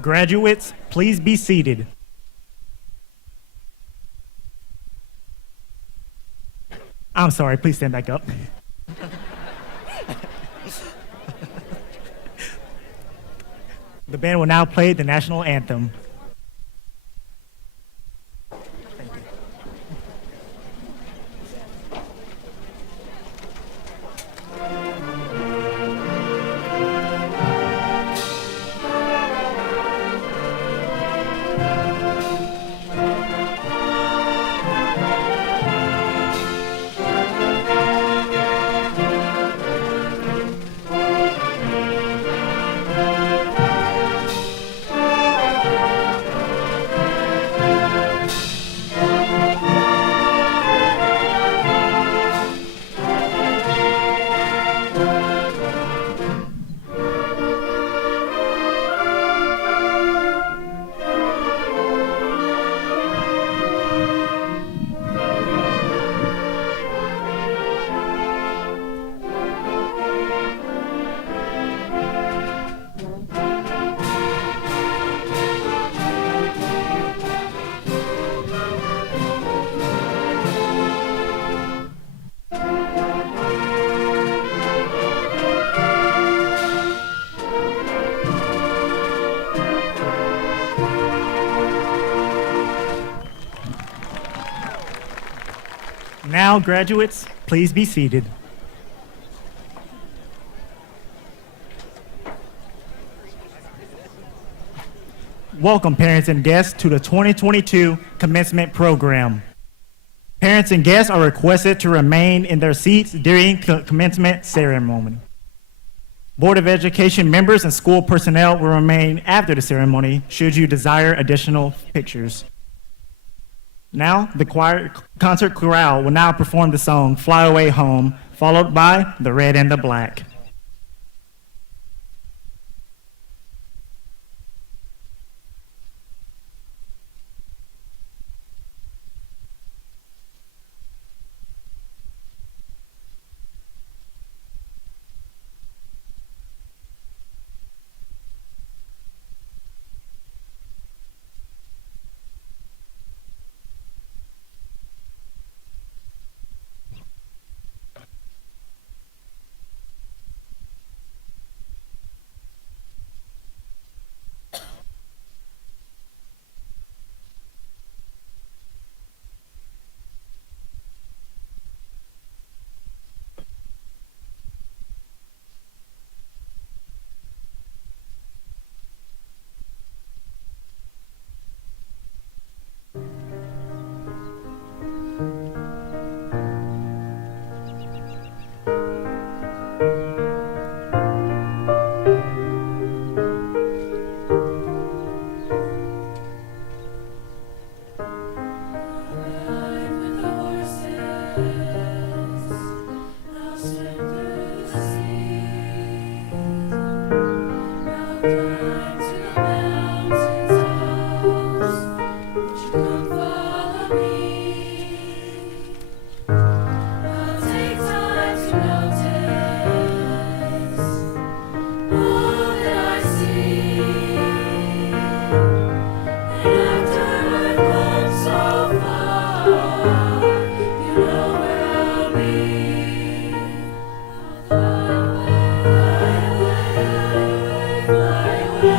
Graduates, please be seated. I'm sorry, please stand back up. The band will now play the national anthem. Now, graduates, please be seated. Welcome, parents and guests, to the 2022 commencement program. Parents and guests are requested to remain in their seats during commencement ceremony. Board of Education members and school personnel will remain after the ceremony should you desire additional pictures. Now, the concert chorale will now perform the song Fly Away Home, followed by the Red and the Black. Fly away.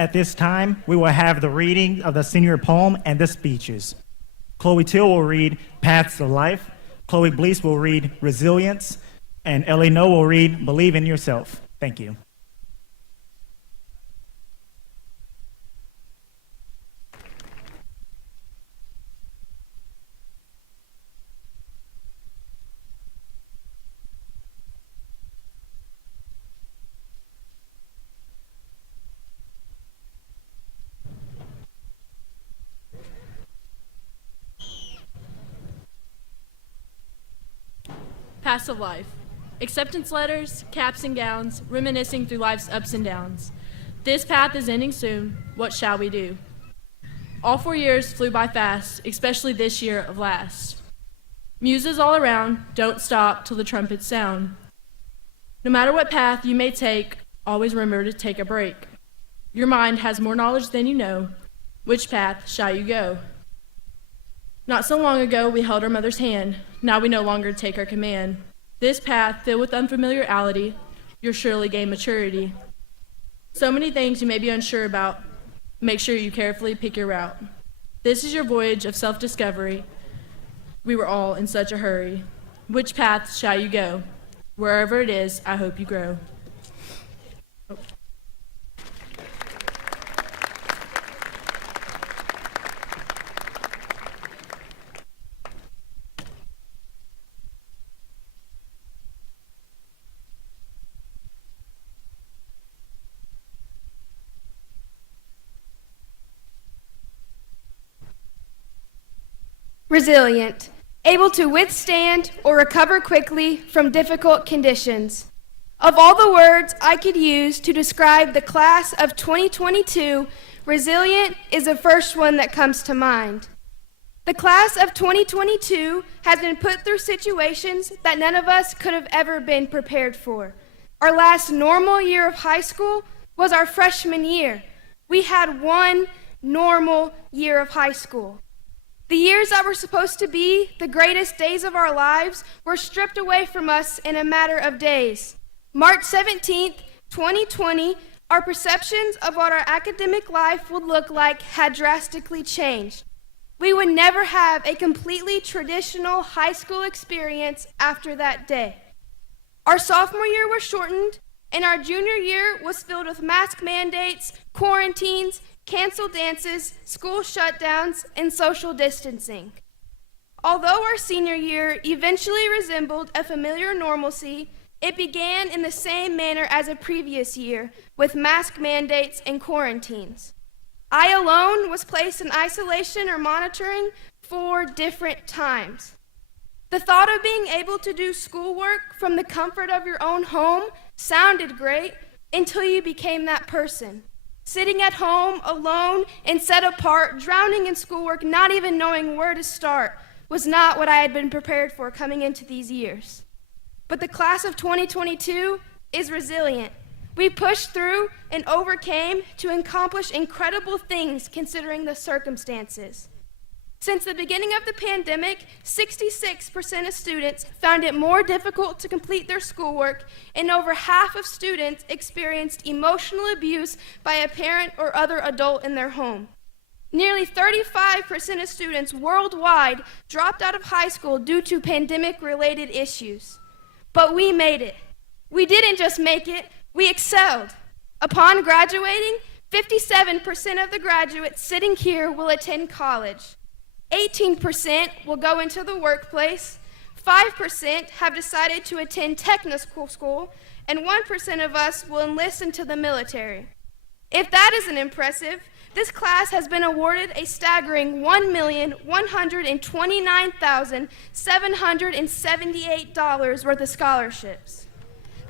At this time, we will have the reading of the senior poem and the speeches. Chloe Till will read Paths to Life, Chloe Blease will read Resilience, and Ellie No will read Believe in Yourself. Thank you. Paths of life. Acceptance letters, caps and gowns, reminiscing through life's ups and downs. This path is ending soon. What shall we do? All 4 years flew by fast, especially this year of last. Muses all around, don't stop till the trumpets sound. No matter what path you may take, always remember to take a break. Your mind has more knowledge than you know. Which path shall you go? Not so long ago, we held our mother's hand. Now we no longer take her command. This path, filled with unfamiliarity, you'll surely gain maturity. So many things you may be unsure about. Make sure you carefully pick your route. This is your voyage of self-discovery. We were all in such a hurry. Which path shall you go? Wherever it is, I hope you grow. Resilient, able to withstand or recover quickly from difficult conditions. Of all the words I could use to describe the class of 2022, resilient is the first one that comes to mind. The class of 2022 has been put through situations that none of us could have ever been prepared for. Our last normal year of high school was our freshman year. We had one normal year of high school. The years that were supposed to be the greatest days of our lives were stripped away from us in a matter of days. March 17th, 2020, our perceptions of what our academic life would look like had drastically changed. We would never have a completely traditional high school experience after that day. Our sophomore year was shortened, and our junior year was filled with mask mandates, quarantines, canceled dances, school shutdowns, and social distancing. Although our senior year eventually resembled a familiar normalcy, it began in the same manner as a previous year, with mask mandates and quarantines. I alone was placed in isolation or monitoring 4 different times. The thought of being able to do schoolwork from the comfort of your own home sounded great until you became that person. Sitting at home, alone, and set apart, drowning in schoolwork, not even knowing where to start, was not what I had been prepared for coming into these years. But the class of 2022 is resilient. We pushed through and overcame to accomplish incredible things considering the circumstances. Since the beginning of the pandemic, 66% of students found it more difficult to complete their schoolwork, and over half of students experienced emotional abuse by a parent or other adult in their home. Nearly 35% of students worldwide dropped out of high school due to pandemic-related issues. But we made it. We didn't just make it, we excelled. Upon graduating, 57% of the graduates sitting here will attend college. 18% will go into the workplace, 5% have decided to attend technical school, and 1% of us will enlist into the military. If that isn't impressive, this class has been awarded a staggering $1,129,778 worth of scholarships.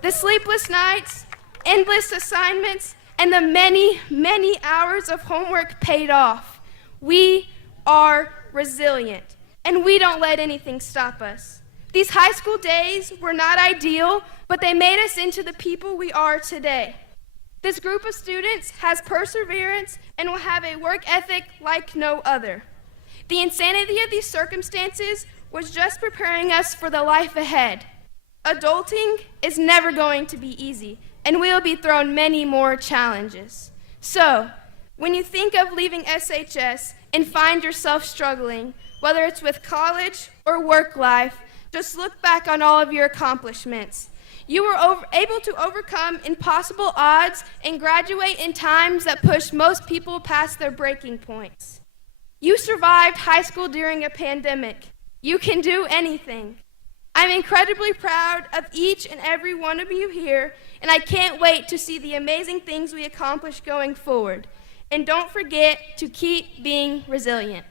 The sleepless nights, endless assignments, and the many, many hours of homework paid off. We are resilient, and we don't let anything stop us. These high school days were not ideal, but they made us into the people we are today. This group of students has perseverance and will have a work ethic like no other. The insanity of these circumstances was just preparing us for the life ahead. Adulting is never going to be easy, and we will be thrown many more challenges. So, When you think of leaving SHS and find yourself struggling, whether it's with college or work life, just look back on all of your accomplishments. You were able to overcome impossible odds and graduate in times that pushed most people past their breaking points. You survived high school during a pandemic. You can do anything. I'm incredibly proud of each and every one of you here, and I can't wait to see the amazing things we accomplish going forward. And don't forget to keep being resilient.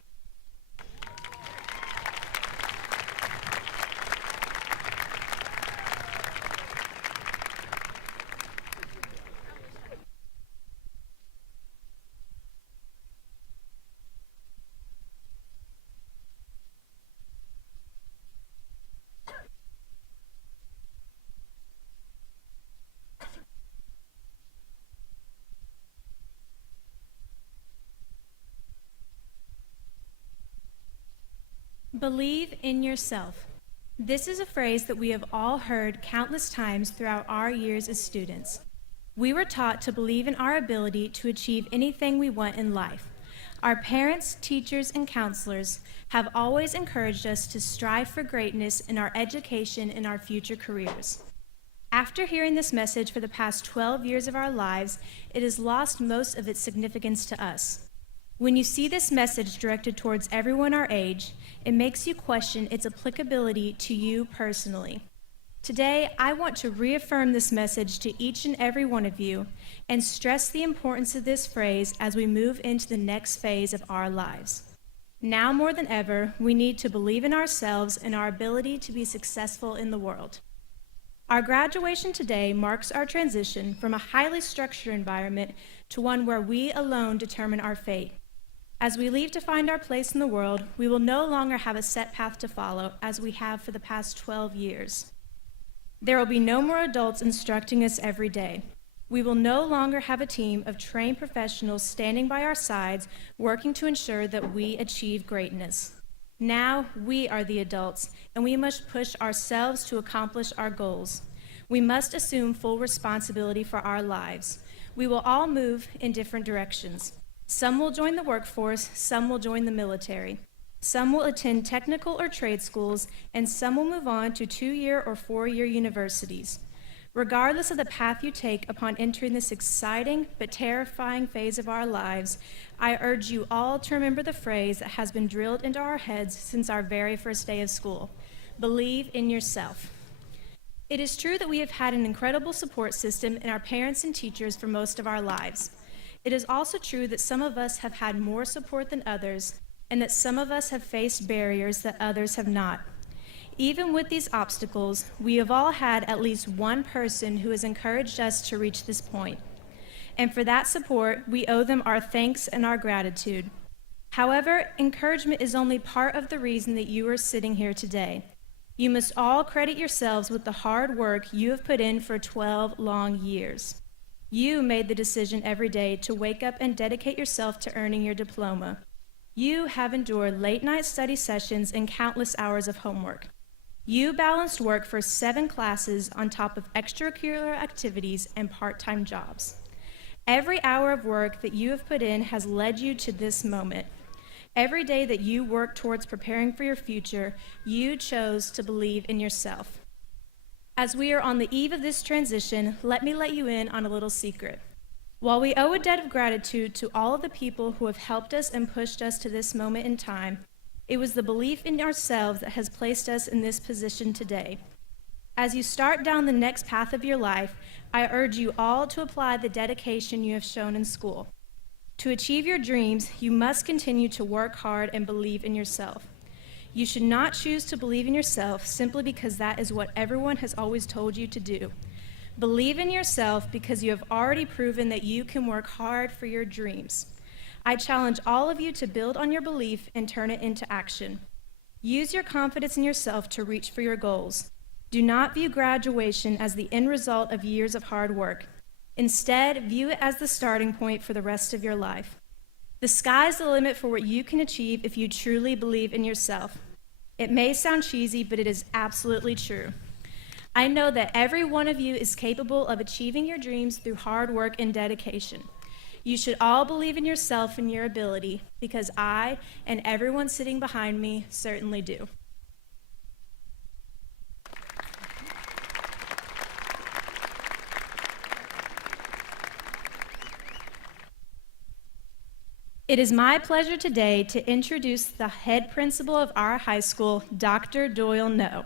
Believe in yourself. This is a phrase that we have all heard countless times throughout our years as students. We were taught to believe in our ability to achieve anything we want in life. Our parents, teachers, and counselors have always encouraged us to strive for greatness in our education and our future careers. After hearing this message for the past 12 years of our lives, it has lost most of its significance to us. When you see this message directed towards everyone our age, it makes you question its applicability to you personally. Today, I want to reaffirm this message to each and every one of you and stress the importance of this phrase as we move into the next phase of our lives. Now more than ever, we need to believe in ourselves and our ability to be successful in the world. Our graduation today marks our transition from a highly structured environment to one where we alone determine our fate. As we leave to find our place in the world, we will no longer have a set path to follow as we have for the past 12 years. There will be no more adults instructing us every day. We will no longer have a team of trained professionals standing by our sides, working to ensure that we achieve greatness. Now we are the adults, and we must push ourselves to accomplish our goals. We must assume full responsibility for our lives. We will all move in different directions. Some will join the workforce, some will join the military. Some will attend technical or trade schools, and some will move on to 2-year or 4-year universities. Regardless of the path you take upon entering this exciting but terrifying phase of our lives, I urge you all to remember the phrase that has been drilled into our heads since our very first day of school: believe in yourself. It is true that we have had an incredible support system in our parents and teachers for most of our lives. It is also true that some of us have had more support than others, and that some of us have faced barriers that others have not. Even with these obstacles, we have all had at least one person who has encouraged us to reach this point. And for that support, we owe them our thanks and our gratitude. However, encouragement is only part of the reason that you are sitting here today. You must all credit yourselves with the hard work you have put in for 12 long years. You made the decision every day to wake up and dedicate yourself to earning your diploma. You have endured late-night study sessions and countless hours of homework. You balanced work for 7 classes on top of extracurricular activities and part-time jobs. Every hour of work that you have put in has led you to this moment. Every day that you work towards preparing for your future, you chose to believe in yourself. As we are on the eve of this transition, let me let you in on a little secret. While we owe a debt of gratitude to all of the people who have helped us and pushed us to this moment in time, it was the belief in ourselves that has placed us in this position today. As you start down the next path of your life, I urge you all to apply the dedication you have shown in school. To achieve your dreams, you must continue to work hard and believe in yourself. You should not choose to believe in yourself simply because that is what everyone has always told you to do. Believe in yourself because you have already proven that you can work hard for your dreams. I challenge all of you to build on your belief and turn it into action. Use your confidence in yourself to reach for your goals. Do not view graduation as the end result of years of hard work. Instead, view it as the starting point for the rest of your life. The sky's the limit for what you can achieve if you truly believe in yourself. It may sound cheesy, but it is absolutely true. I know that every one of you is capable of achieving your dreams through hard work and dedication. You should all believe in yourself and your ability, because I and everyone sitting behind me certainly do. It is my pleasure today to introduce the head principal of our high school, Dr. Doyle No.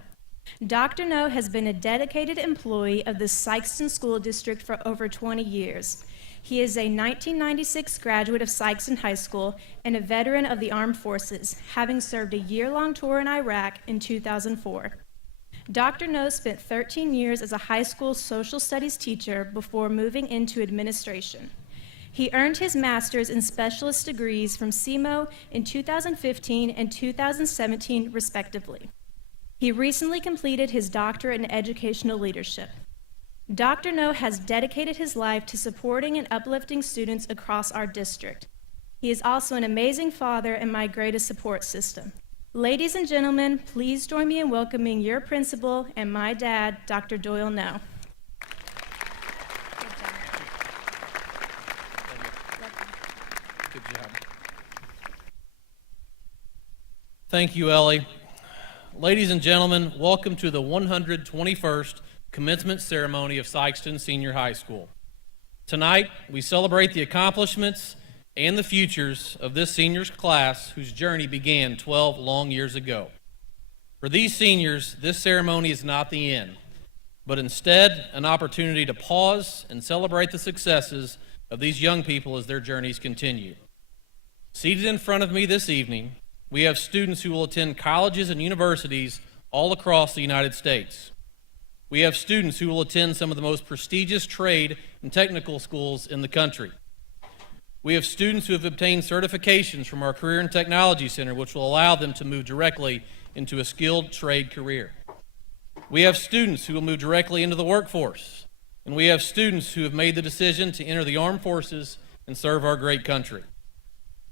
Dr. No has been a dedicated employee of the Sikeston School District for over 20 years. He is a 1996 graduate of Sikeston High School and a veteran of the Armed Forces, having served a year-long tour in Iraq in 2004. Dr. No spent 13 years as a high school social studies teacher before moving into administration. He earned his master's and specialist degrees from SEMO in 2015 and 2017, respectively. He recently completed his doctorate in educational leadership. Dr. No has dedicated his life to supporting and uplifting students across our district. He is also an amazing father and my greatest support system. Ladies and gentlemen, please join me in welcoming your principal and my dad, Dr. Doyle No. Good job. Thank you, Ellie. Ladies and gentlemen, welcome to the 121st commencement ceremony of Sikeston Senior High School. Tonight, we celebrate the accomplishments and the futures of this seniors class whose journey began 12 long years ago. For these seniors, this ceremony is not the end, but instead an opportunity to pause and celebrate the successes of these young people as their journeys continue. Seated in front of me this evening, we have students who will attend colleges and universities all across the United States. We have students who will attend some of the most prestigious trade and technical schools in the country. We have students who have obtained certifications from our Career and Technology Center, which will allow them to move directly into a skilled trade career. We have students who will move directly into the workforce. And we have students who have made the decision to enter the armed forces and serve our great country.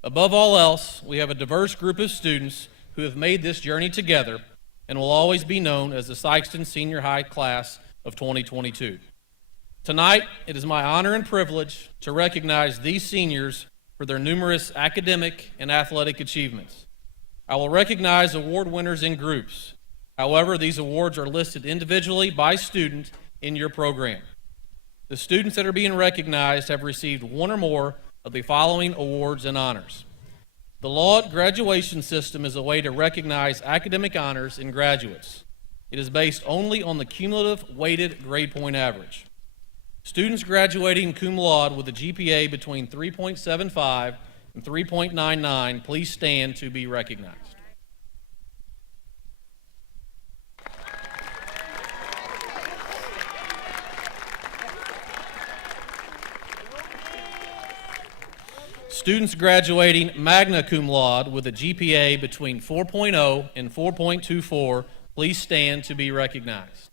Above all else, we have a diverse group of students who have made this journey together and will always be known as the Sikeston Senior High Class of 2022. Tonight, it is my honor and privilege to recognize these seniors for their numerous academic and athletic achievements. I will recognize award winners in groups. However, these awards are listed individually by student in your program. The students that are being recognized have received one or more of the following awards and honors. The Laud graduation system is a way to recognize academic honors in graduates. It is based only on the cumulative weighted grade point average. Students graduating cum laude with a GPA between 3.75 and 3.99, please stand to be recognized. Students graduating magna cum laude with a GPA between 4.0 and 4.24, please stand to be recognized.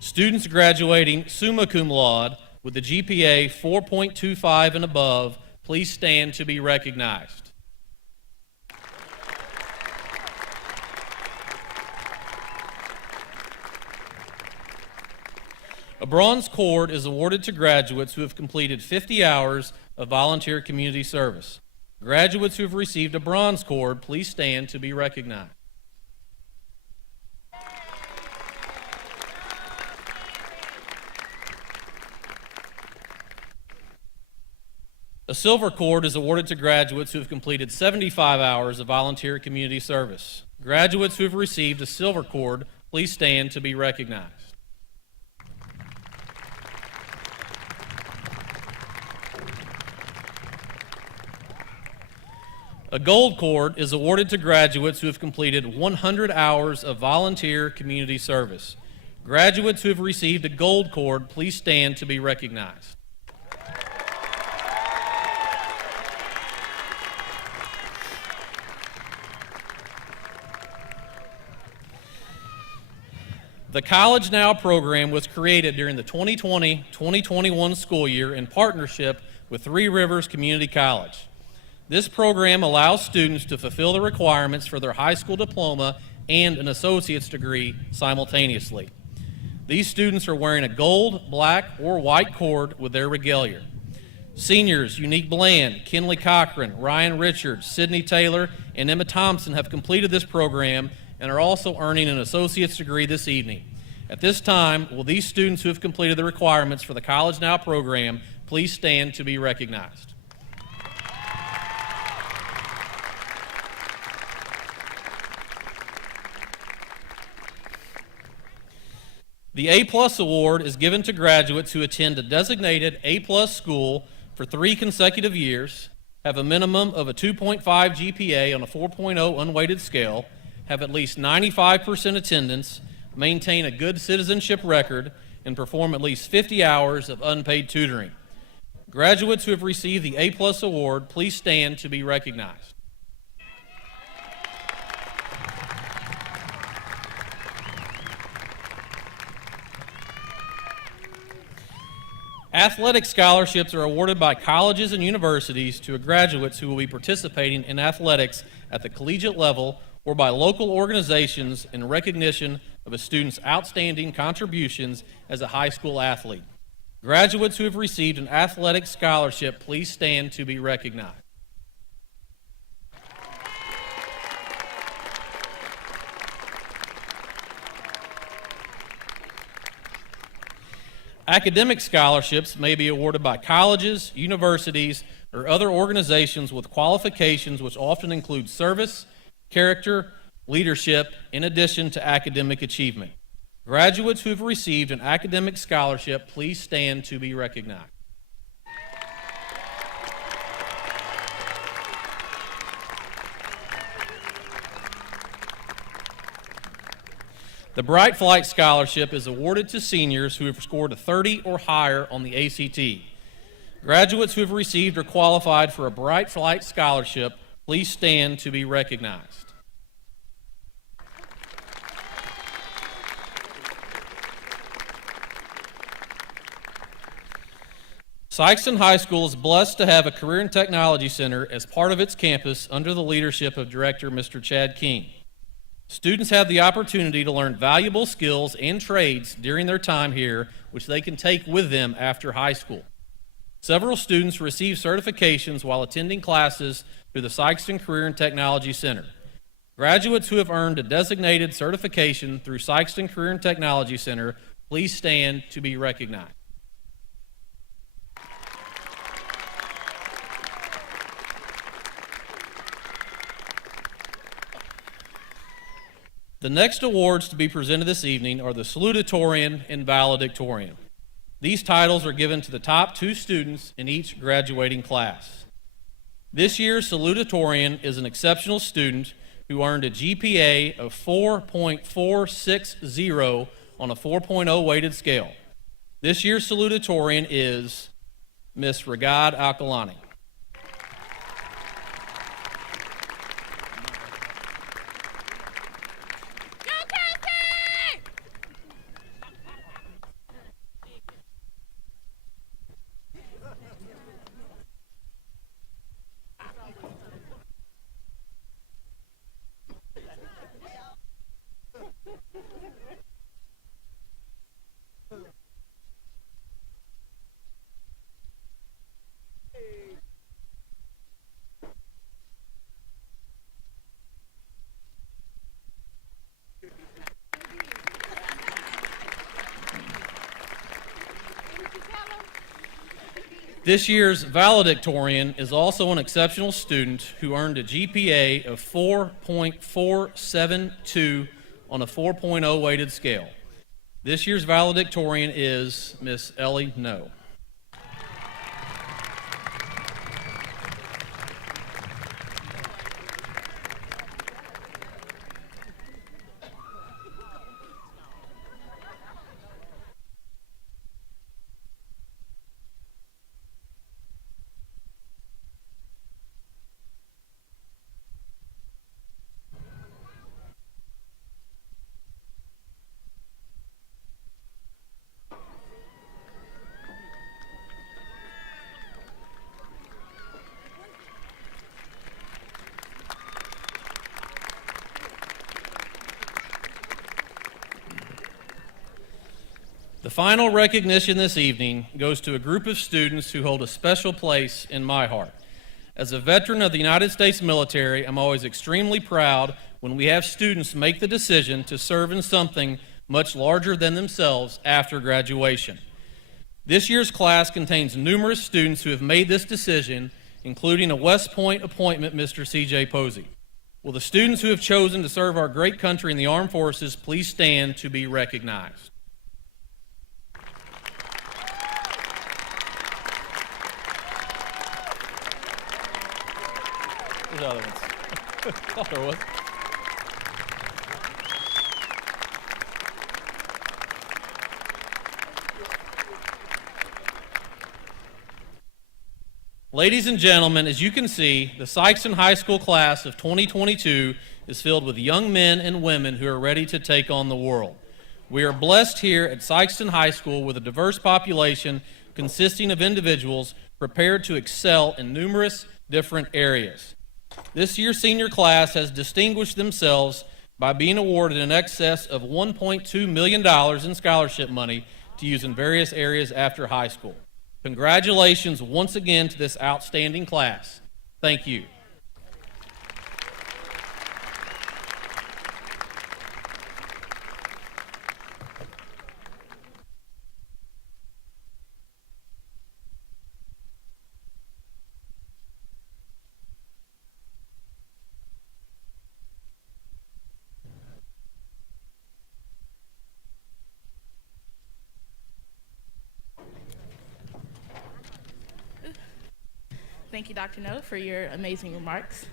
Students graduating summa cum laude with a GPA 4.25 and above, please stand to be recognized. A bronze cord is awarded to graduates who have completed 50 hours of volunteer community service. Graduates who have received a bronze cord, please stand to be recognized. A silver cord is awarded to graduates who have completed 75 hours of volunteer community service. Graduates who have received a silver cord, please stand to be recognized. A gold cord is awarded to graduates who have completed 100 hours of volunteer community service. Graduates who have received a gold cord, please stand to be recognized. The College Now program was created during the 2020-2021 school year in partnership with Three Rivers Community College. This program allows students to fulfill the requirements for their high school diploma and an associate's degree simultaneously. These students are wearing a gold, black, or white cord with their regalia. Seniors Unique Bland, Kinley Cochran, Ryan Richards, Sydney Taylor, and Emma Thompson have completed this program and are also earning an associate's degree this evening. At this time, will these students who have completed the requirements for the College Now program please stand to be recognized? The A-plus award is given to graduates who attend a designated A-plus school for 3 consecutive years, have a minimum of a 2.5 GPA on a 4.0 unweighted scale, have at least 95% attendance, maintain a good citizenship record, and perform at least 50 hours of unpaid tutoring. Graduates who have received the A-plus award, please stand to be recognized. Athletic scholarships are awarded by colleges and universities to graduates who will be participating in athletics at the collegiate level or by local organizations in recognition of a student's outstanding contributions as a high school athlete. Graduates who have received an athletic scholarship, please stand to be recognized. Academic scholarships may be awarded by colleges, universities, or other organizations with qualifications which often include service, character, leadership, in addition to academic achievement. Graduates who have received an academic scholarship, please stand to be recognized. The Bright Flight Scholarship is awarded to seniors who have scored a 30 or higher on the ACT. Graduates who have received or qualified for a Bright Flight Scholarship, please stand to be recognized. Sikeston High School is blessed to have a Career and Technology Center as part of its campus under the leadership of Director Mr. Chad King. Students have the opportunity to learn valuable skills and trades during their time here, which they can take with them after high school. Several students receive certifications while attending classes through the Sikeston Career and Technology Center. Graduates who have earned a designated certification through Sikeston Career and Technology Center, please stand to be recognized. The next awards to be presented this evening are the Salutatorian and Valedictorian. These titles are given to the top 2 students in each graduating class. This year's Salutatorian is an exceptional student who earned a GPA of 4.460 on a 4.0 weighted scale. This year's Salutatorian is Miss Ragad Alkalani. This year's valedictorian is also an exceptional student who earned a GPA of 4.472 on a 4.0 weighted scale. This year's valedictorian is Miss Ellie No. The final recognition this evening goes to a group of students who hold a special place in my heart. As a veteran of the United States military, I'm always extremely proud when we have students make the decision to serve in something much larger than themselves after graduation. This year's class contains numerous students who have made this decision, including a West Point appointment, Mr. C.J. Posey. Will the students who have chosen to serve our great country in the armed forces please stand to be recognized? There's other ones. Thought there was. Ladies and gentlemen, as you can see, the Sikeston High School class of 2022 is filled with young men and women who are ready to take on the world. We are blessed here at Sikeston High School with a diverse population consisting of individuals prepared to excel in numerous different areas. This year's senior class has distinguished themselves by being awarded in excess of $1.2 million in scholarship money to use in various areas after high school. Congratulations once again to this outstanding class. Thank you. Thank you, Dr. No, for your amazing remarks.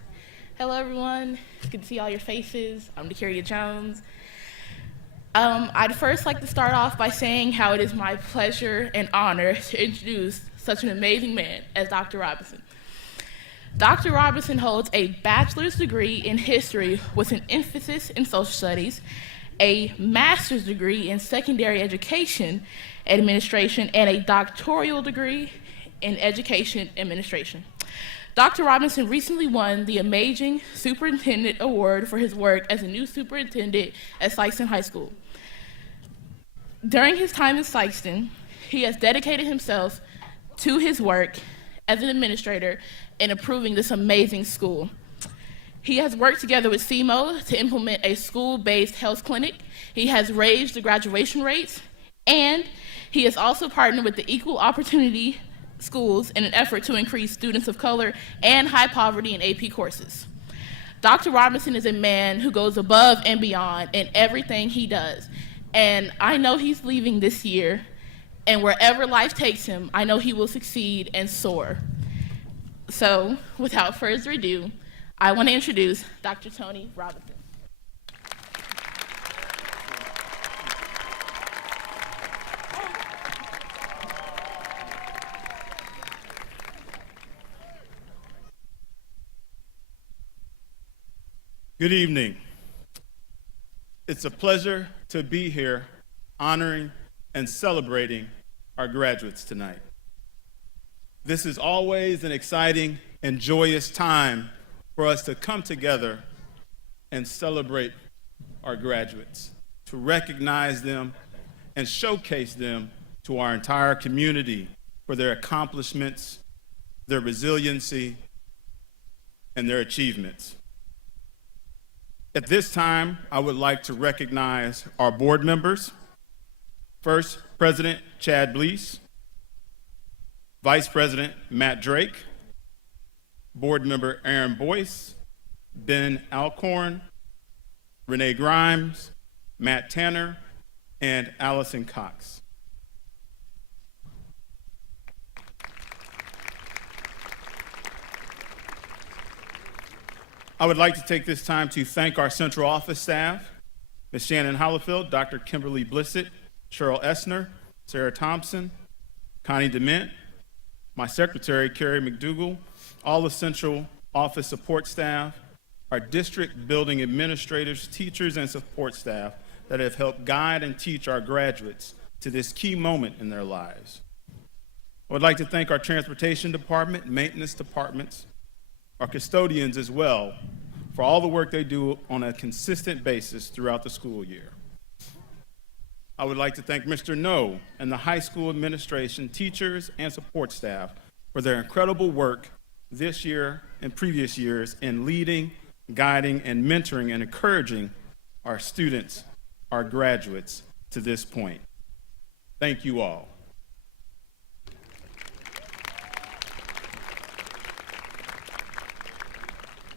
Hello, everyone. It's good to see all your faces. I'm Dakiria Jones. I'd first like to start off by saying how it is my pleasure and honor to introduce such an amazing man as Dr. Robinson. Dr. Robinson holds a bachelor's degree in history with an emphasis in social studies, a master's degree in secondary education administration, and a doctoral degree in education administration. Dr. Robinson recently won the Amazing Superintendent Award for his work as a new superintendent at Sikeston High School. During his time in Sikeston, he has dedicated himself to his work as an administrator in improving this amazing school. He has worked together with CMO to implement a school-based health clinic. He has raised the graduation rates, and he has also partnered with the Equal Opportunity Schools in an effort to increase students of color and high poverty in AP courses. Dr. Robinson is a man who goes above and beyond in everything he does. And I know he's leaving this year, and wherever life takes him, I know he will succeed and soar. So, without further ado, I want to introduce Dr. Tony Robinson. Good evening. It's a pleasure to be here honoring and celebrating our graduates tonight. This is always an exciting and joyous time for us to come together and celebrate our graduates, to recognize them and showcase them to our entire community for their accomplishments, their resiliency, and their achievements. At this time, I would like to recognize our board members. First, President Chad Blease, Vice President Matt Drake, Board Member Aaron Boyce, Ben Alcorn, Renee Grimes, Matt Tanner, and Allison Cox. I would like to take this time to thank our central office staff, Ms. Shannon Hollifield, Dr. Kimberly Blissett, Cheryl Essner, Sarah Thompson, Connie DeMint, my secretary, Carrie McDougall, all the central office support staff, our district building administrators, teachers, and support staff that have helped guide and teach our graduates to this key moment in their lives. I would like to thank our transportation department, maintenance departments, our custodians as well, for all the work they do on a consistent basis throughout the school year. I would like to thank Mr. No and the high school administration, teachers, and support staff for their incredible work this year and previous years in leading, guiding, and mentoring and encouraging our students, our graduates, to this point. Thank you all.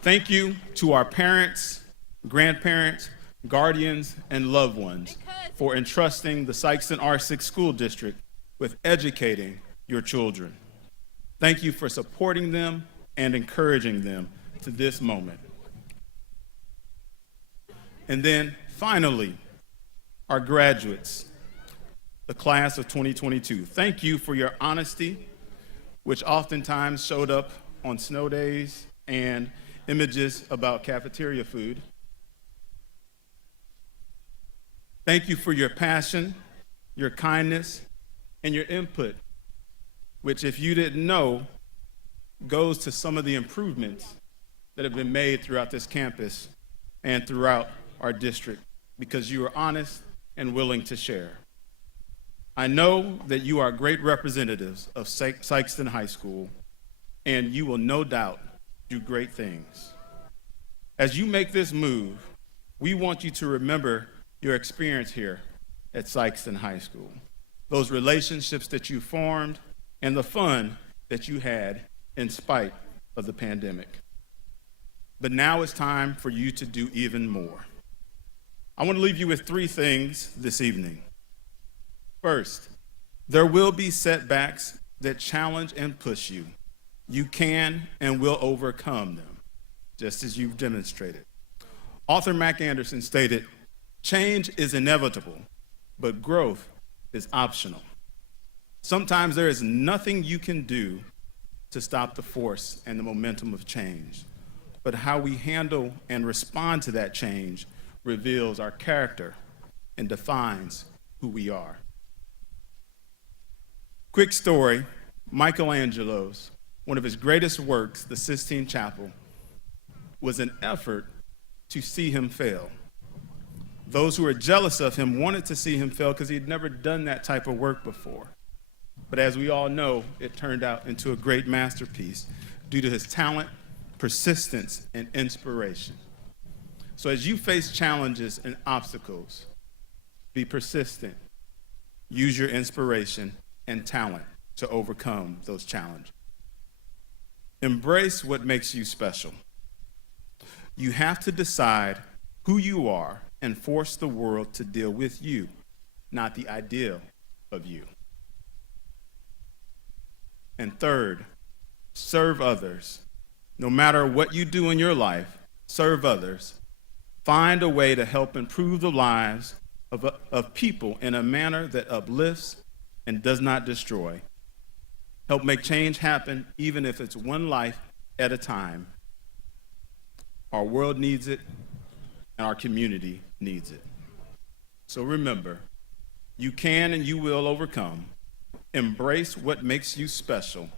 Thank you to our parents, grandparents, guardians, and loved ones for entrusting the Sikeston R6 School District with educating your children. Thank you for supporting them and encouraging them to this moment. And then finally, our graduates, the class of 2022. Thank you for your honesty, which oftentimes showed up on snow days and images about cafeteria food. Thank you for your passion, your kindness, and your input, which, if you didn't know, goes to some of the improvements that have been made throughout this campus and throughout our district, because you are honest and willing to share. I know that you are great representatives of Sikeston High School, and you will no doubt do great things. As you make this move, we want you to remember your experience here at Sikeston High School, those relationships that you formed, and the fun that you had in spite of the pandemic. But now it's time for you to do even more. I want to leave you with 3 things this evening. First, there will be setbacks that challenge and push you. You can and will overcome them, just as you've demonstrated. Author Mac Anderson stated, "Change is inevitable, but growth is optional." Sometimes there is nothing you can do to stop the force and the momentum of change, but how we handle and respond to that change reveals our character and defines who we are. Quick story, Michelangelo's, one of his greatest works, the Sistine Chapel, was an effort to see him fail. Those who were jealous of him wanted to see him fail because he'd never done that type of work before. But as we all know, it turned out into a great masterpiece due to his talent, persistence, and inspiration. So as you face challenges and obstacles, be persistent. Use your inspiration and talent to overcome those challenges. Embrace what makes you special. You have to decide who you are and force the world to deal with you, not the ideal of you. And third, serve others. No matter what you do in your life, serve others. Find a way to help improve the lives of people in a manner that uplifts and does not destroy. Help make change happen, even if it's one life at a time. Our world needs it, and our community needs it. So remember, you can and you will overcome. Embrace what makes you special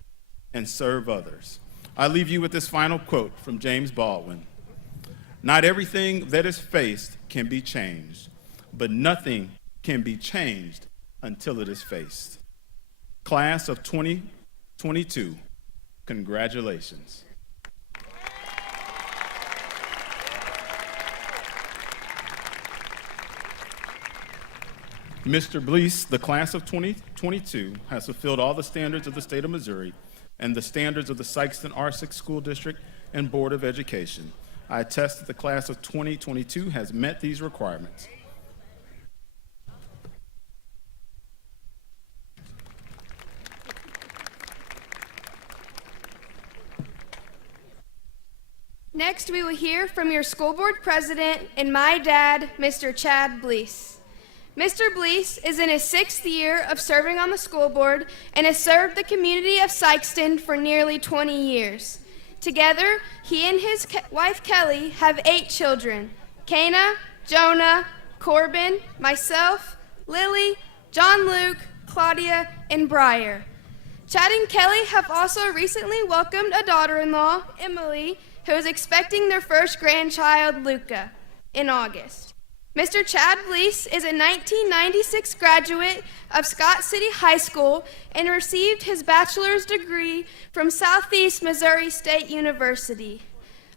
and serve others. I leave you with this final quote from James Baldwin. "Not everything that is faced can be changed, but nothing can be changed until it is faced." Class of 2022, congratulations. Mr. Blease, the class of 2022 has fulfilled all the standards of the state of Missouri and the standards of the Sikeston R6 School District and Board of Education. I attest that the class of 2022 has met these requirements. Next, we will hear from your school board president and my dad, Mr. Chad Blease. Mr. Blease is in his 6th year of serving on the school board and has served the community of Sikeston for nearly 20 years. Together, he and his wife Kelly have 8 children: Kana, Jonah, Corbin, myself, Lily, John Luke, Claudia, and Briar. Chad and Kelly have also recently welcomed a daughter-in-law, Emily, who is expecting their first grandchild, Luca, in August. Mr. Chad Bleese is a 1996 graduate of Scott City High School and received his bachelor's degree from Southeast Missouri State University.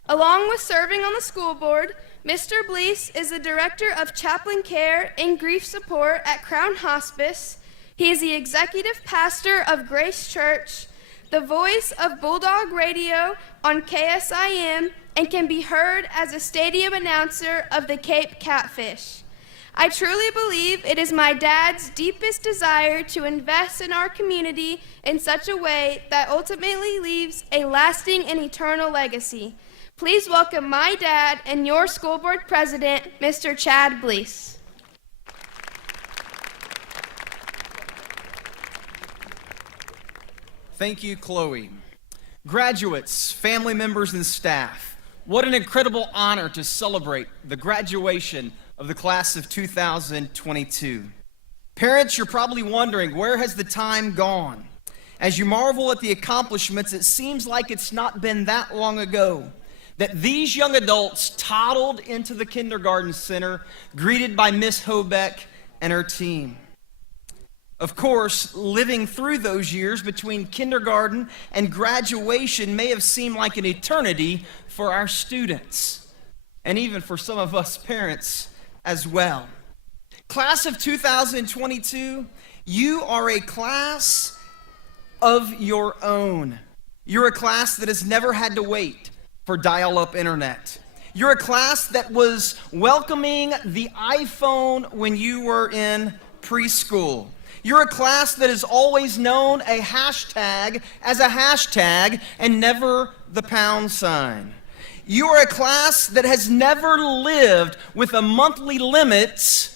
Along with serving on the school board, Mr. Bleese is the Director of Chaplain Care and Grief Support at Crown Hospice. He is the Executive Pastor of Grace Church, the voice of Bulldog Radio on KSIM, and can be heard as a stadium announcer of the Cape Catfish. I truly believe it is my dad's deepest desire to invest in our community in such a way that ultimately leaves a lasting and eternal legacy. Please welcome my dad and your school board president, Mr. Chad Bleese. Thank you, Chloe. Graduates, family members, and staff, what an incredible honor to celebrate the graduation of the class of 2022. Parents, you're probably wondering, where has the time gone? As you marvel at the accomplishments, it seems like it's not been that long ago that these young adults toddled into the kindergarten center, greeted by Miss Hobeck and her team. Of course, living through those years between kindergarten and graduation may have seemed like an eternity for our students, and even for some of us parents as well. Class of 2022, you are a class of your own. You're a class that has never had to wait for dial-up internet. You're a class that was welcoming the iPhone when you were in preschool. You're a class that has always known a hashtag as a hashtag and never the pound sign. You are a class that has never lived with a monthly limit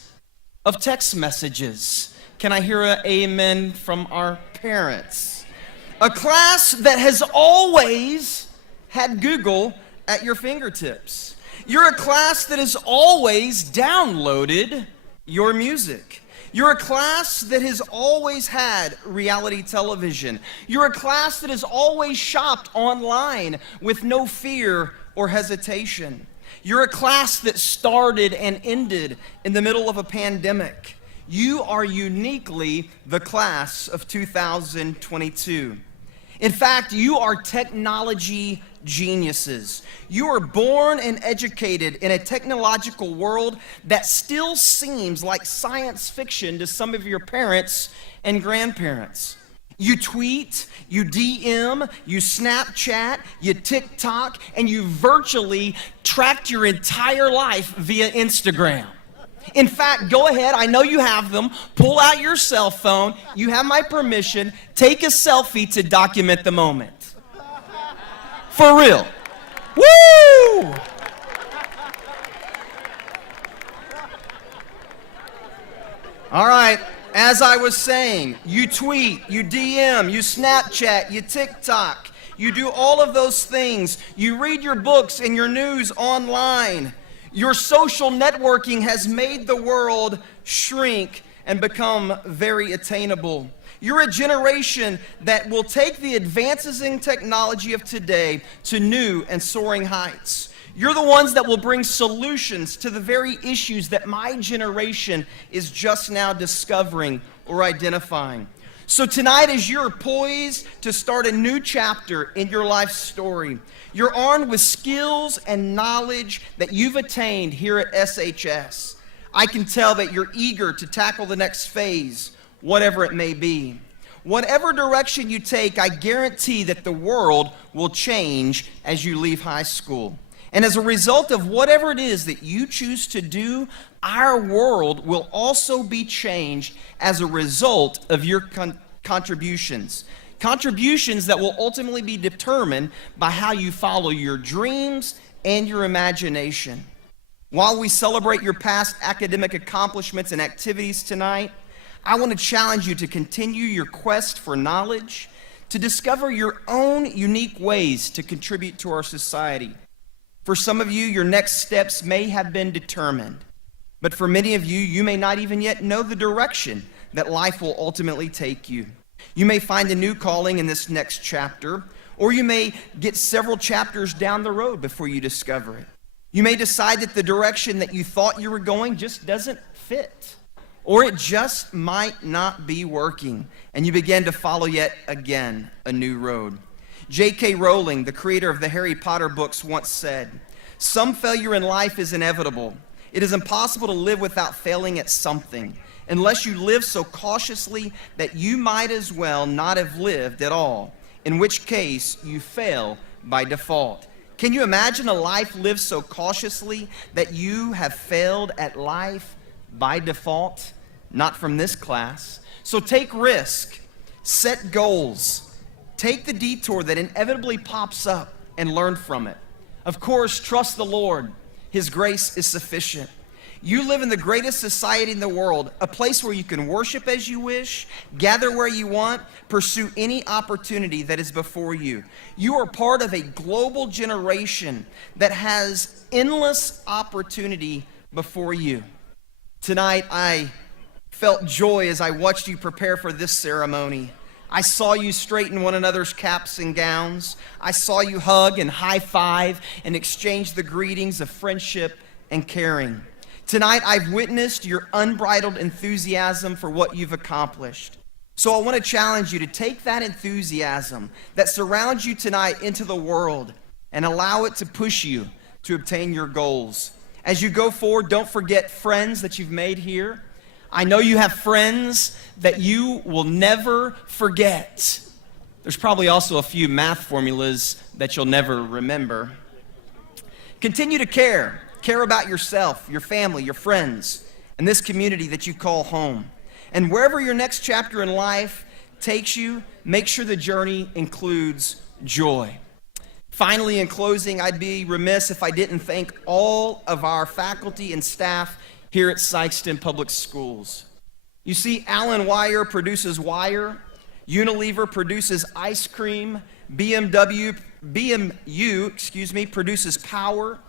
of text messages. Can I hear an amen from our parents? A class that has always had Google at your fingertips. You're a class that has always downloaded your music. You're a class that has always had reality television. You're a class that has always shopped online with no fear or hesitation. You're a class that started and ended in the middle of a pandemic. You are uniquely the class of 2022. In fact, you are technology geniuses. You are born and educated in a technological world that still seems like science fiction to some of your parents and grandparents. You tweet, you DM, you Snapchat, you TikTok, and you virtually tracked your entire life via Instagram. In fact, go ahead, I know you have them, pull out your cell phone, you have my permission, take a selfie to document the moment. For real. Woo! All right, as I was saying, you tweet, you DM, you Snapchat, you TikTok, you do all of those things. You read your books and your news online. Your social networking has made the world shrink and become very attainable. You're a generation that will take the advances in technology of today to new and soaring heights. You're the ones that will bring solutions to the very issues that my generation is just now discovering or identifying. So tonight, as you're poised to start a new chapter in your life story, you're armed with skills and knowledge that you've attained here at SHS. I can tell that you're eager to tackle the next phase, whatever it may be. Whatever direction you take, I guarantee that the world will change as you leave high school. And as a result of whatever it is that you choose to do, our world will also be changed as a result of your contributions. Contributions that will ultimately be determined by how you follow your dreams and your imagination. While we celebrate your past academic accomplishments and activities tonight, I want to challenge you to continue your quest for knowledge, to discover your own unique ways to contribute to our society. For some of you, your next steps may have been determined, but for many of you, you may not even yet know the direction that life will ultimately take you. You may find a new calling in this next chapter, or you may get several chapters down the road before you discover it. You may decide that the direction that you thought you were going just doesn't fit, or it just might not be working, and you begin to follow yet again a new road. J.K. Rowling, the creator of the Harry Potter books, once said, "Some failure in life is inevitable. It is impossible to live without failing at something, unless you live so cautiously that you might as well not have lived at all, in which case you fail by default." Can you imagine a life lived so cautiously that you have failed at life by default? Not from this class. So take risk, set goals, take the detour that inevitably pops up and learn from it. Of course, trust the Lord. His grace is sufficient. You live in the greatest society in the world, a place where you can worship as you wish, gather where you want, pursue any opportunity that is before you. You are part of a global generation that has endless opportunity before you. Tonight, I felt joy as I watched you prepare for this ceremony. I saw you straighten one another's caps and gowns. I saw you hug and high five and exchange the greetings of friendship and caring. Tonight, I've witnessed your unbridled enthusiasm for what you've accomplished. So I want to challenge you to take that enthusiasm that surrounds you tonight into the world and allow it to push you to obtain your goals. As you go forward, don't forget friends that you've made here. I know you have friends that you will never forget. There's probably also a few math formulas that you'll never remember. Continue to care. Care about yourself, your family, your friends, and this community that you call home. And wherever your next chapter in life takes you, make sure the journey includes joy. Finally, in closing, I'd be remiss if I didn't thank all of our faculty and staff here at Sikeston Public Schools. You see, Allen Wire produces wire, Unilever produces ice cream, BMU produces power,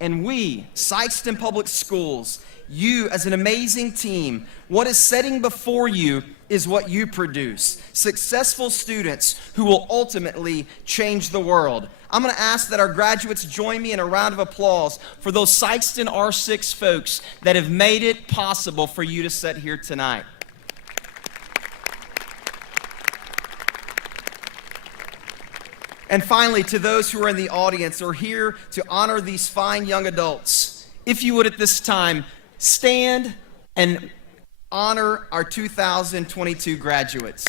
and we, Sikeston Public Schools, you as an amazing team, what is setting before you is what you produce. Successful students who will ultimately change the world. I'm going to ask that our graduates join me in a round of applause for those Sikeston R6 folks that have made it possible for you to sit here tonight. And finally, to those who are in the audience or here to honor these fine young adults, if you would at this time, stand and honor our 2022 graduates.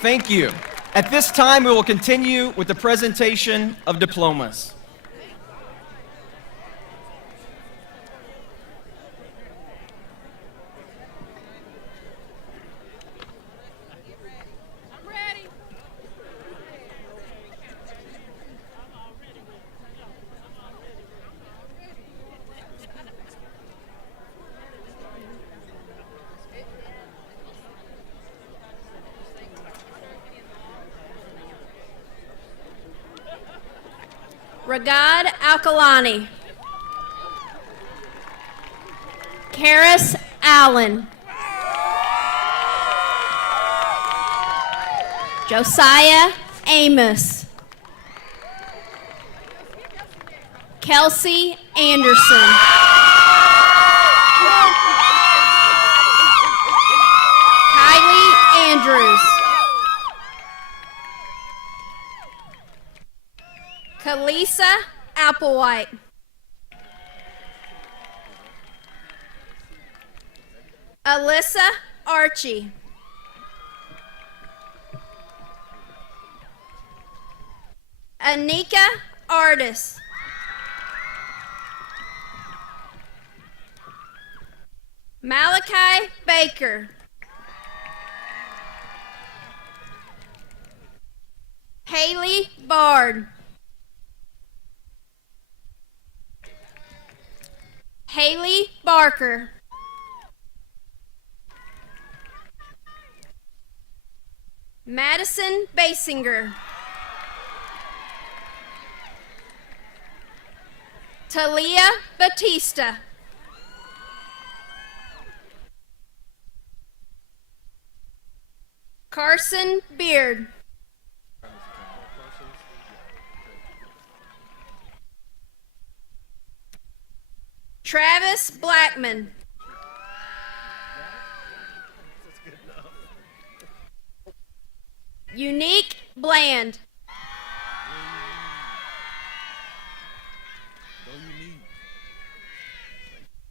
Thank you. At this time, we will continue with the presentation of diplomas. Ragad Alkalani. Karis Allen. Josiah Amos. Kelsey Anderson. Kylie Andrews. Kalisa Applewhite. Alyssa Archie. Anika Artis. Malachi Baker. Haley Bard. Haley Barker. Madison Basinger. Talia Batista. Carson Beard. Travis Blackman. Unique Bland.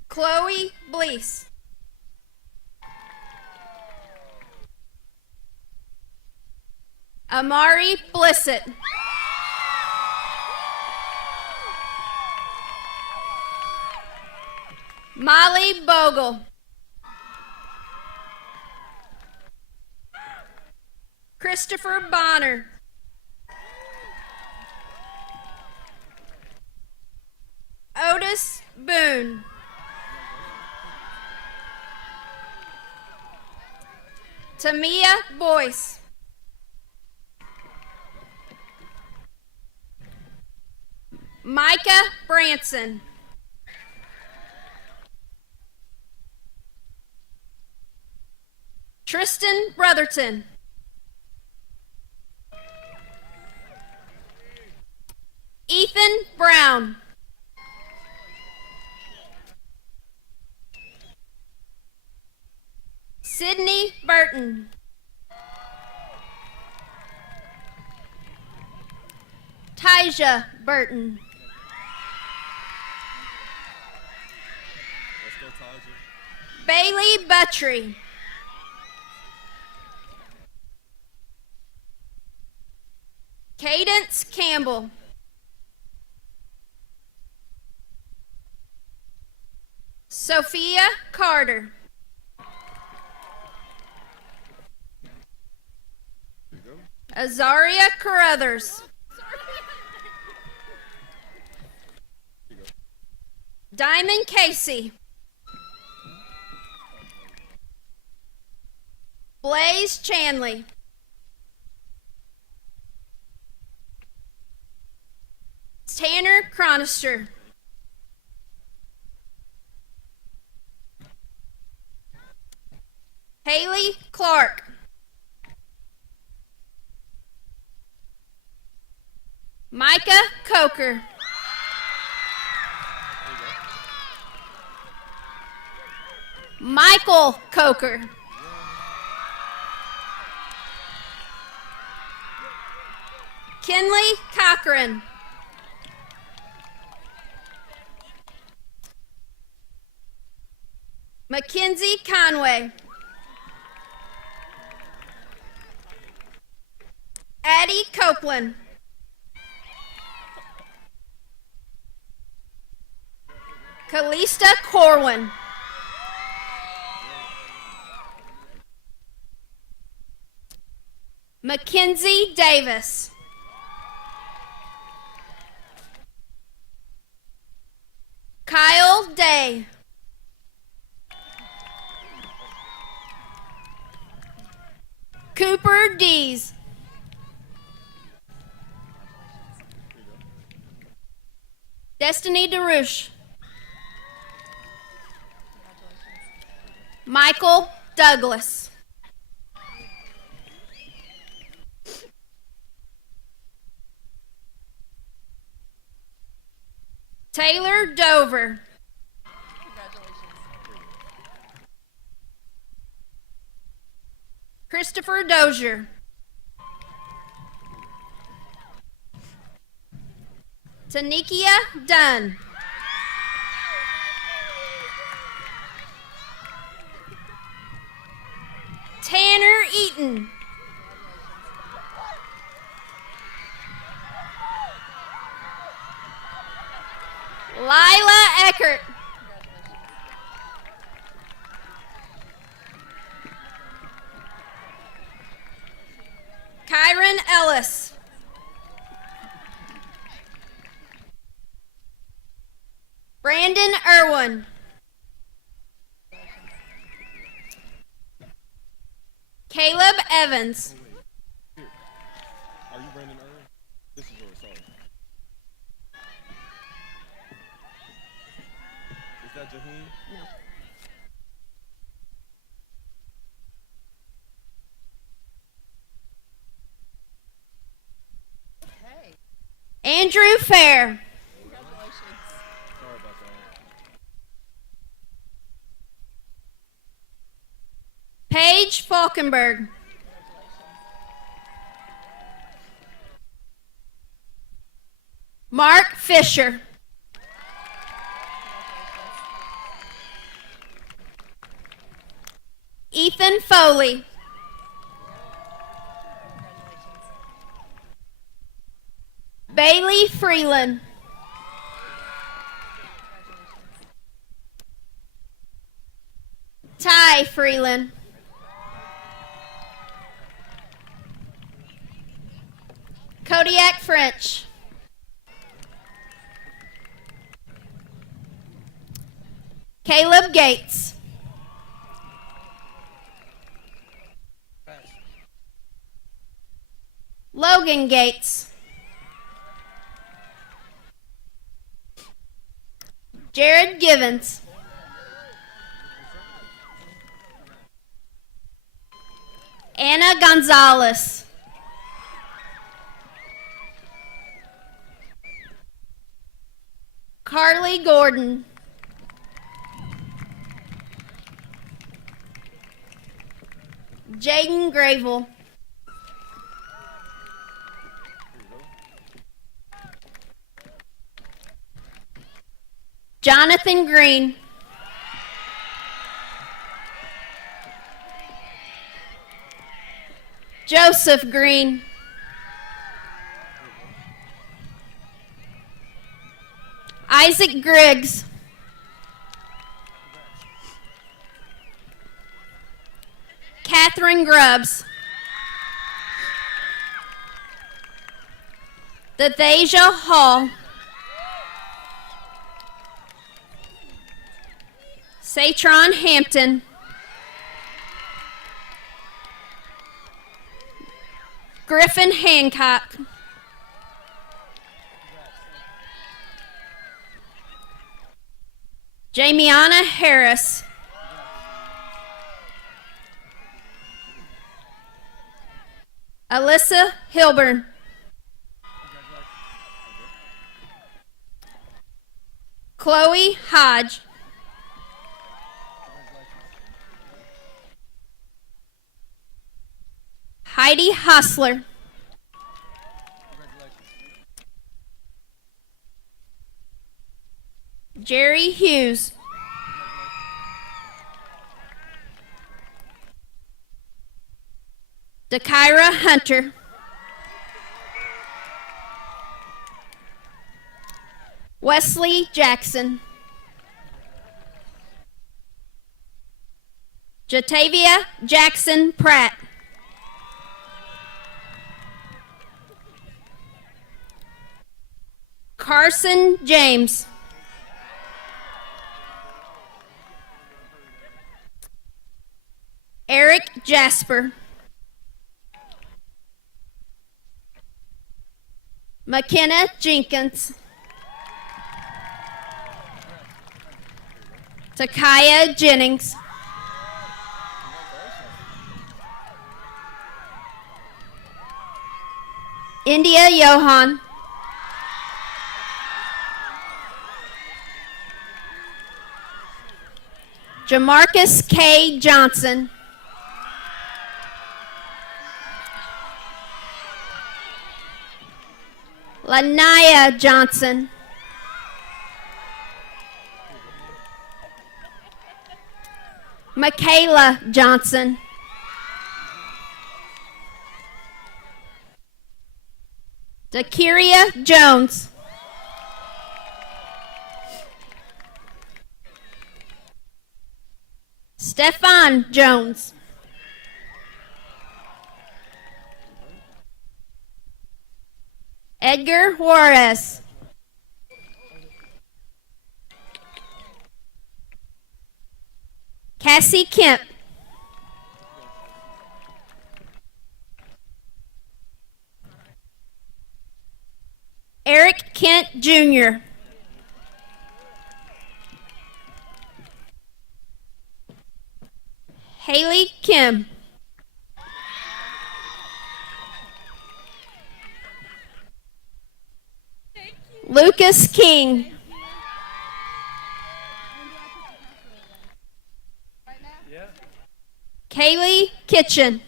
Chloe Blease. Amari Blissett. Molly Bogle. Christopher Bonner. Otis Boone. Tamia Boyce. Micah Branson. Tristan Brotherton. Ethan Brown. Sydney Burton. Tyja Burton. Bailey Buttry. Cadence Campbell. Sophia Carter. Azaria Carruthers. Diamond Casey. Blaze Chanley. Tanner Cronister. Haley Clark. Micah Coker. Michael Coker. Kinley Cochran. Mackenzie Conway. Addie Copeland. Kalista Corwin. Mackenzie Davis. Kyle Day. Cooper Dees. Destiny DeRouche. Michael Douglas. Taylor Dover. Christopher Dozier. Tanikia Dunn. Tanner Eaton. Lila Eckert. Kyron Ellis. Brandon Irwin. Caleb Evans. Are you Brandon Irwin? This is yours, sorry. Is that Jaheen? No. Fair. Paige Falkenberg. Mark Fisher. Ethan Foley. Bailey Freeland. Ty Freeland. Kodiak French. Caleb Gates. Logan Gates. Jared Givens. Anna Gonzalez. Carly Gordon. Jaden Gravel. Jonathan Green. Joseph Green. Isaac Griggs. Catherine Grubbs. Dathasia Hall. Satron Hampton. Griffin Hancock. Jamiana Harris. Alyssa Hilburn. Chloe Hodge. Heidi Hustler. Jerry Hughes. Dakira Hunter. Wesley Jackson. Jatavia Jackson Pratt. Carson James. Eric Jasper. McKenna Jenkins. Takaya Jennings. India Johan. Jamarcus K. Johnson. Lanaya Johnson. Michaela Johnson. Dakiria Jones. Stefan Jones. Edgar Juarez. Cassie Kemp. Eric Kent Jr. Haley Kim. Lucas King. Kaylee Kitchen.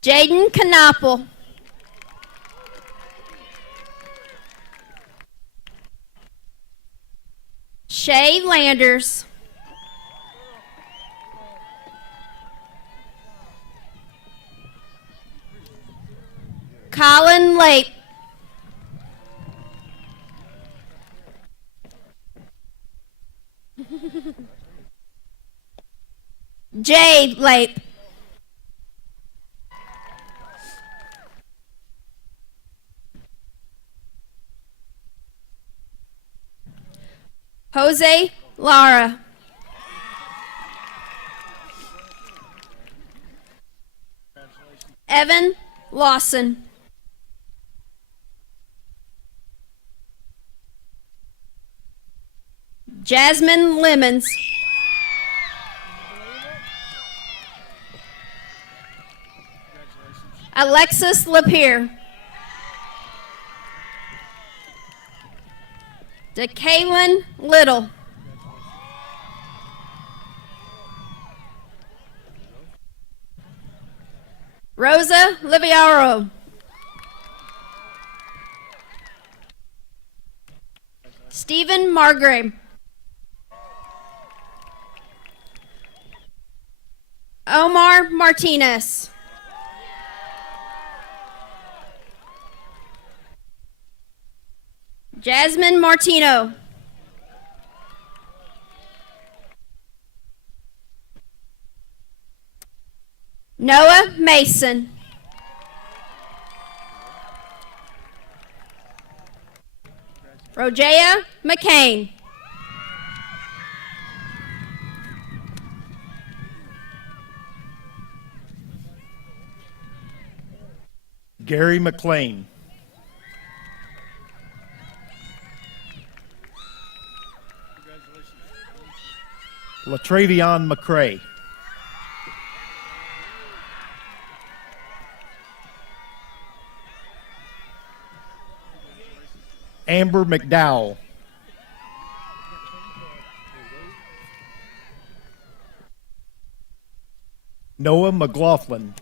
Jaden Knoppel. Shay Landers. Colin Lape. Jade Lape. Jose Lara. Evan Lawson. Jasmine Lemons. Alexis Lapierre. DeKaylin Little. Rosa Liviaro. Stephen Margrave. Omar Martinez. Jasmine Martino. Noah Mason. Rojea McCain. Gary McLean. Latravion McCray. Amber McDowell. Noah McLaughlin.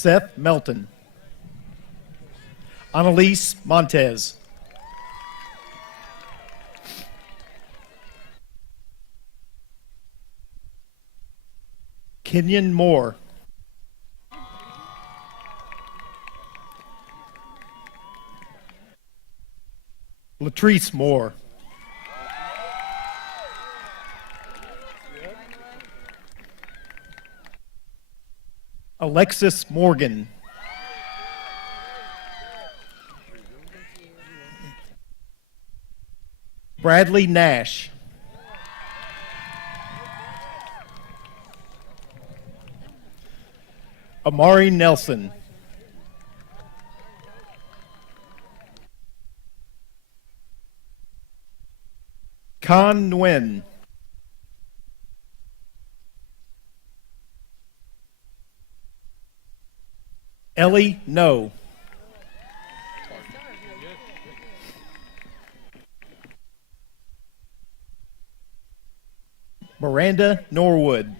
Seth Melton. Annalise Montez. Kenyon Moore. Latrice Moore. Alexis Morgan. Bradley Nash. Amari Nelson. Con Nguyen. Ellie No. Miranda Norwood.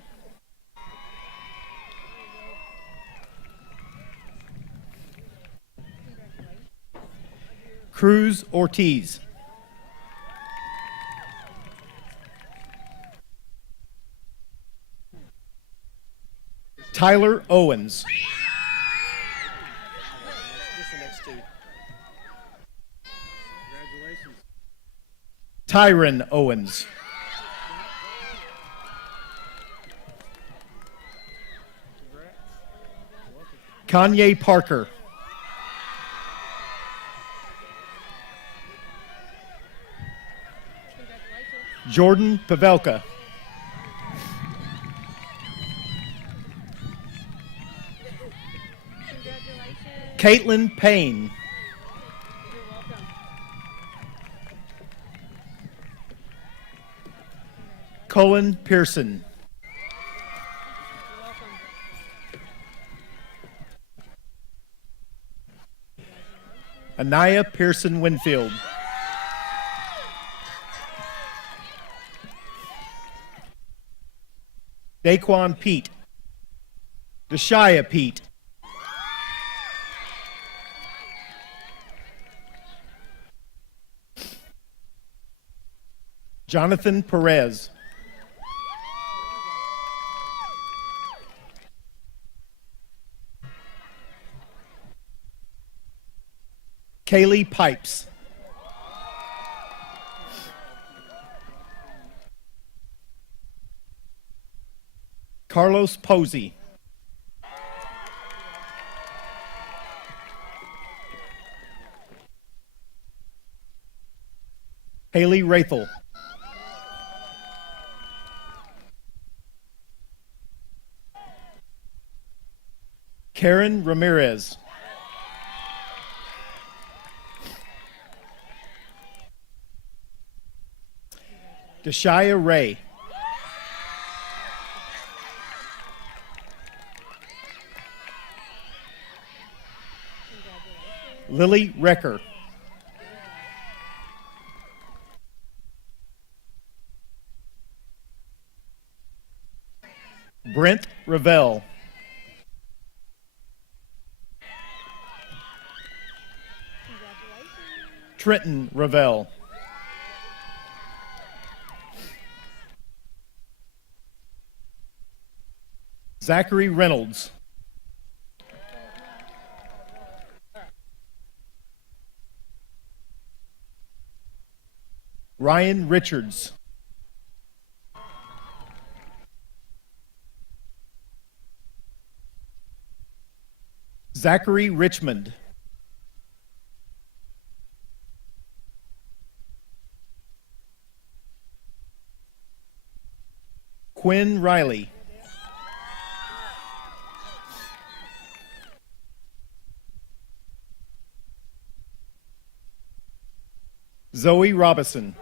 Cruz Ortiz. Tyler Owens. Tyron Owens. Kanye Parker. Jordan Pavelka. Caitlin Payne. Colin Pearson. Anaya Pearson Winfield. Daquan Pete. Deshia Pete. Jonathan Perez. Kaylee Pipes. Carlos Posey. Haley Rathel. Karen Ramirez. Deshia Ray. Lily Recker. Brent Ravel. Trenton Ravel. Zachary Reynolds. Ryan Richards. Zachary Richmond. Quinn Riley. Zoe Robinson.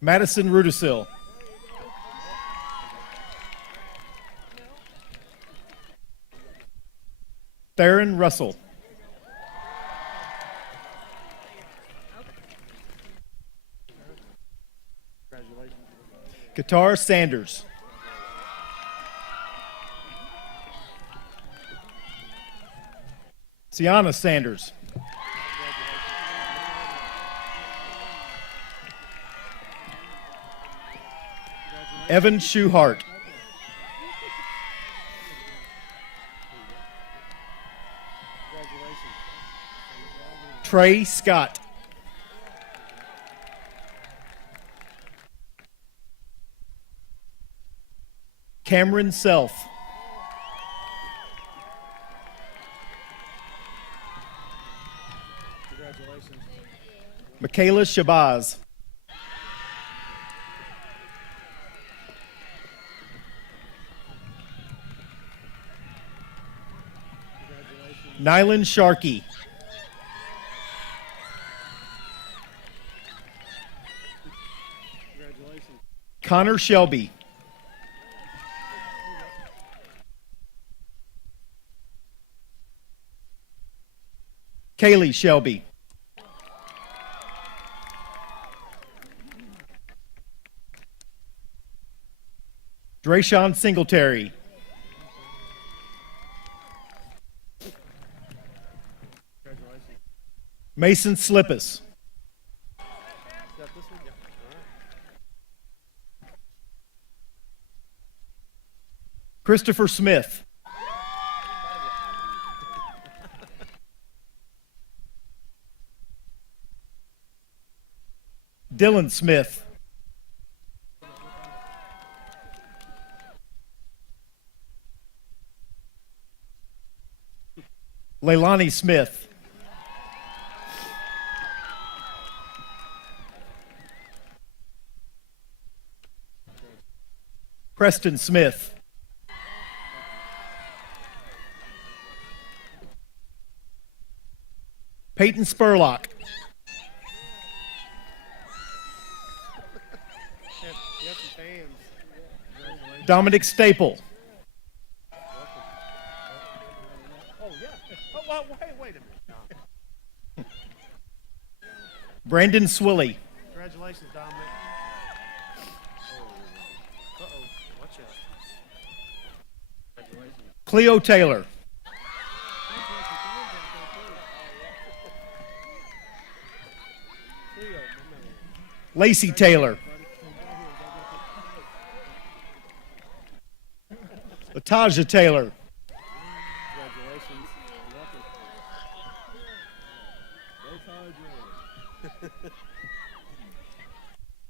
Madison Rudisil. Theron Russell. Qatar Sanders. Sienna Sanders. Evan Schuhart. Trey Scott. Cameron Self. Michaela Shabazz. Nylan Sharkey. Connor Shelby. Kaylee Shelby. Drayshawn Singletary. Mason Slippus. Christopher Smith. Dylan Smith. Leilani Smith. Preston Smith. Peyton Spurlock. Dominic Staple. Wait a minute. Brandon Swilly. Congratulations, Dominic. Watch out. Cleo Taylor. Lacey Taylor. Latasha Taylor.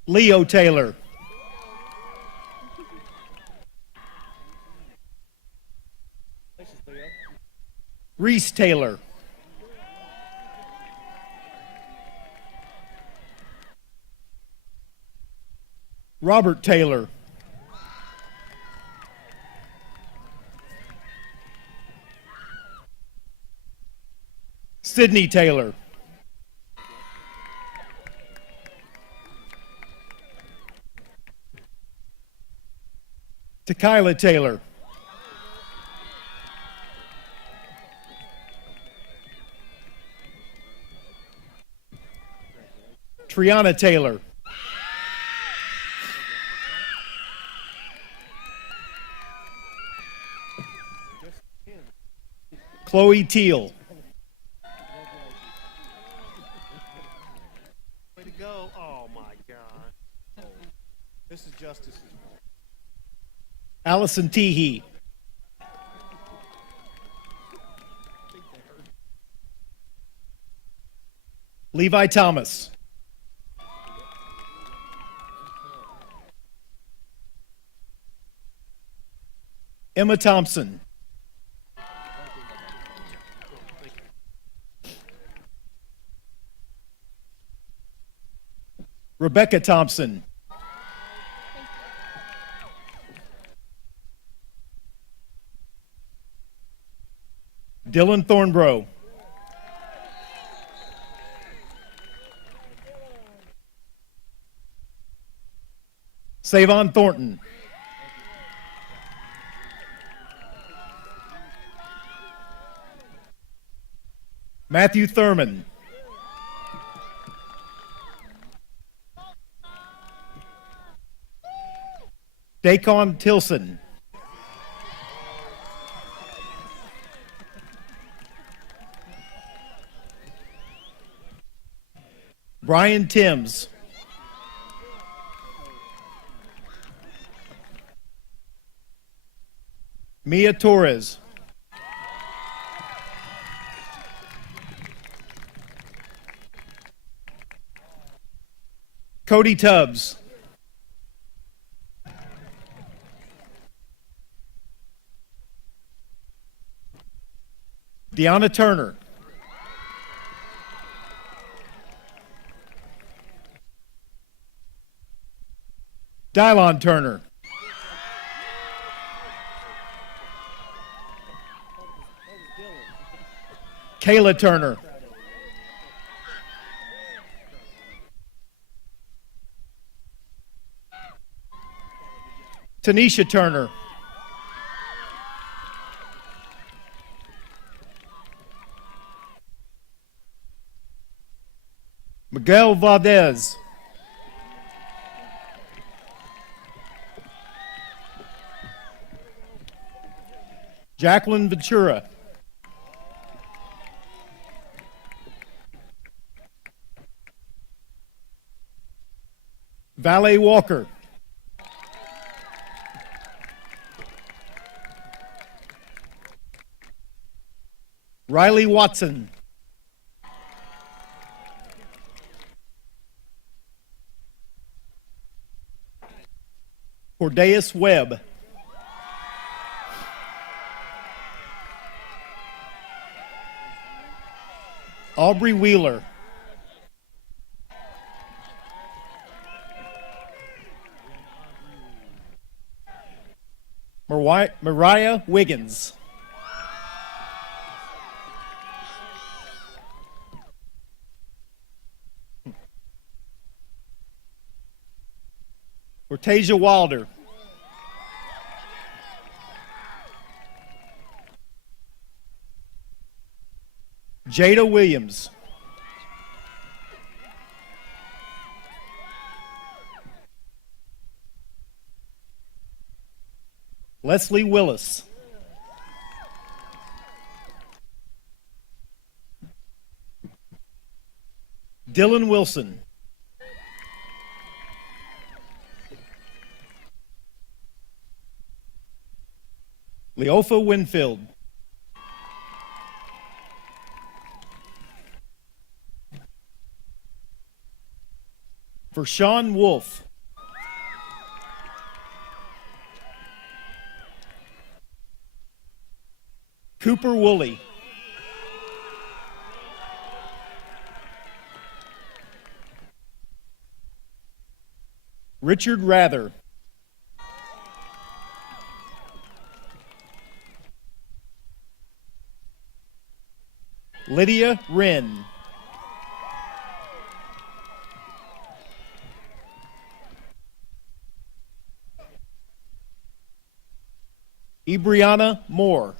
Leo Taylor. Reese Taylor. Robert Taylor. Sydney Taylor. Tequila Taylor. Triana Taylor. Chloe Teal. Way to go. Oh, my God. This is Justice's fault. Allison Teehee. Levi Thomas. Emma Thompson. Rebecca Thompson. Dylan Thornbrough. Savon Thornton. Matthew Thurman. Dacon Tilson. Brian Timms. Mia Torres. Cody Tubbs. Deanna Turner. Dylon Turner. Kayla Turner. Tanisha Turner. Miguel Valdez. Jacqueline Ventura. Valet Walker. Riley Watson. Cordeus Webb. Aubrey Wheeler. Mariah Wiggins. Ortasia Wilder. Jada Williams. Leslie Willis. Dylan Wilson. Leofa Winfield. Vershawn Wolf. Cooper Woolley. Richard Rather. Lydia Wren. Ebriana Moore.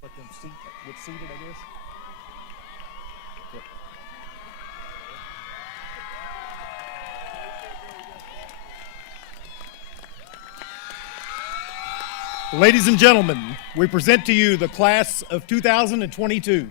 Let them get seated, I guess. Ladies and gentlemen, we present to you the class of 2022.